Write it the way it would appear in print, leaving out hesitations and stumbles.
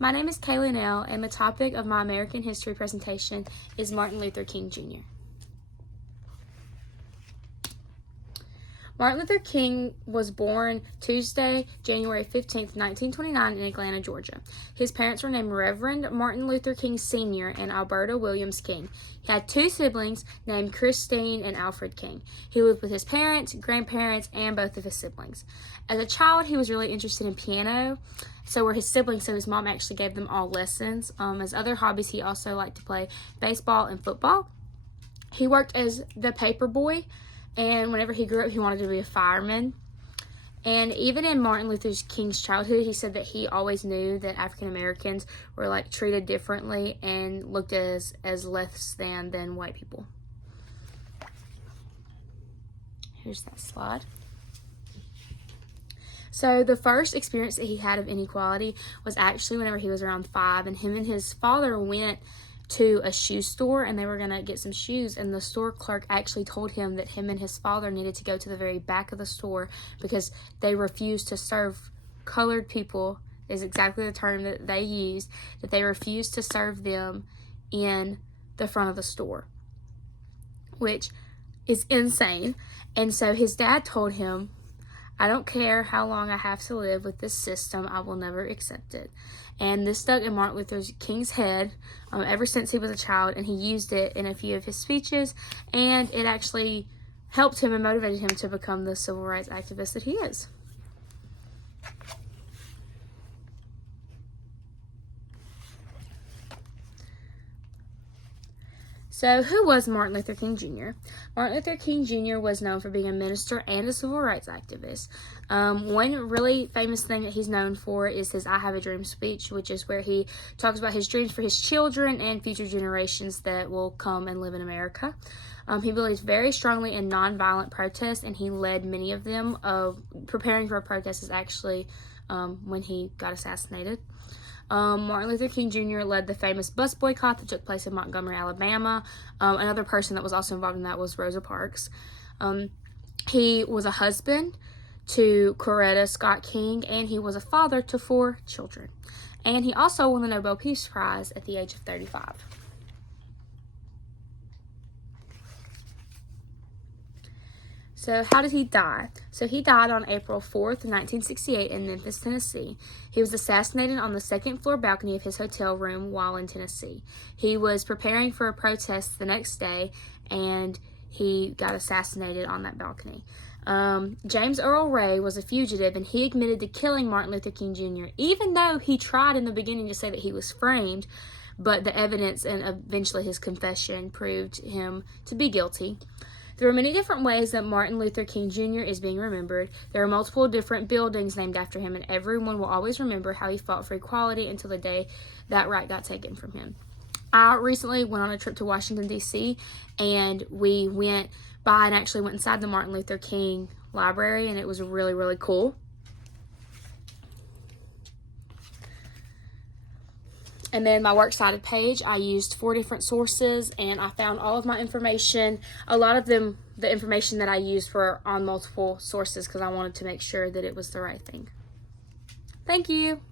My name is Kaylee Nell, and the topic of my American history presentation is Martin Luther King Jr. Martin Luther King was born Tuesday, January 15th, 1929 in Atlanta, Georgia. His parents were named Reverend Martin Luther King Sr. and Alberta Williams King. He had two siblings named Christine and Alfred King. He lived with his parents, grandparents, and both of his siblings. As a child, he was really interested in piano, so were his siblings, so his mom actually gave them all lessons. As other hobbies, he also liked to play baseball and football. He worked as the paper boy, and whenever he grew up, he wanted to be a fireman. And even in Martin Luther King's childhood, he said that he always knew that African Americans were treated differently and looked as less than white people. Here's that slide. So the first experience that he had of inequality was actually whenever he was around 5, and him and his father went to a shoe store and they were going to get some shoes, and the store clerk actually told him that him and his father needed to go to the very back of the store because they refused to serve colored people, is exactly the term that they used, that they refused to serve them in the front of the store, which is insane. And so his dad told him, "I don't care how long I have to live with this system, I will never accept it." And this stuck in Martin Luther King's head ever since he was a child, and he used it in a few of his speeches, and it actually helped him and motivated him to become the civil rights activist that he is. So, who was Martin Luther King Jr.? Martin Luther King Jr. was known for being a minister and a civil rights activist. One really famous thing that he's known for is his I Have a Dream speech, which is where he talks about his dreams for his children and future generations that will come and live in America. He believes very strongly in nonviolent protests, and he led many of them. Preparing for a protest is actually when he got assassinated. Martin Luther King Jr. led the famous bus boycott that took place in Montgomery, Alabama. Another person that was also involved in that was Rosa Parks. He was a husband to Coretta Scott King, and he was a father to 4 children. And he also won the Nobel Peace Prize at the age of 35. So how did he die? So he died on April 4th, 1968 in Memphis, Tennessee. He was assassinated on the second-floor balcony of his hotel room while in Tennessee. He was preparing for a protest the next day, and he got assassinated on that balcony. James Earl Ray was a fugitive, and he admitted to killing Martin Luther King Jr., even though he tried in the beginning to say that he was framed, but the evidence and eventually his confession proved him to be guilty. There are many different ways that Martin Luther King Jr. is being remembered. There are multiple different buildings named after him, and everyone will always remember how he fought for equality until the day that right got taken from him. I recently went on a trip to Washington, D.C., and we went by and actually went inside the Martin Luther King Library, and it was really, really cool. And then my works cited page, I used 4 different sources, and I found all of my information. A lot of them, the information that I used, were on multiple sources because I wanted to make sure that it was the right thing. Thank you.